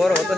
বড় হতে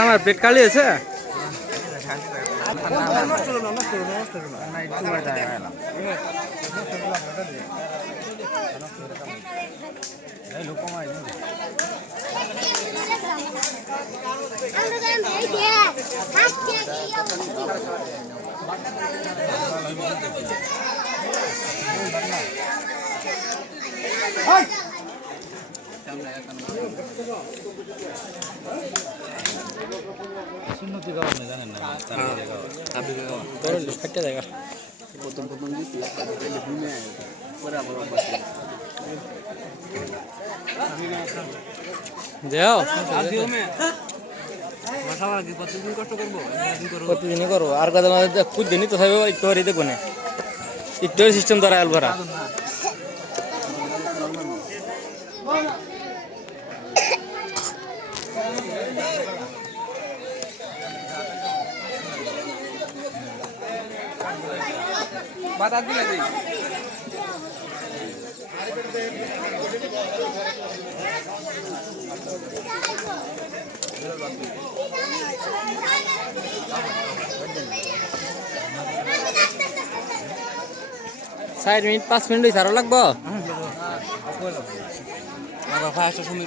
আমার পেট খালি আছে সুন্নতি গাওয়া না জানেন না তারপরে গাওয়া আপনি গাওয়া তোর একটা জায়গা প্রথম দিছি তারপরে ঘুমিয়ে পরে আবার যাও প্রতিদিন কষ্ট করবো প্রতিদিনই করবো আর কথা প্রতিদিনই তো থাকবে একটু হারিয়ে দেখবো না একটু সিস্টেম দ্বারা আল ভরা বাতা দিলে দিই চার মিনিট 5 মিনিট আরো লাগবো ফার্স্ট সময়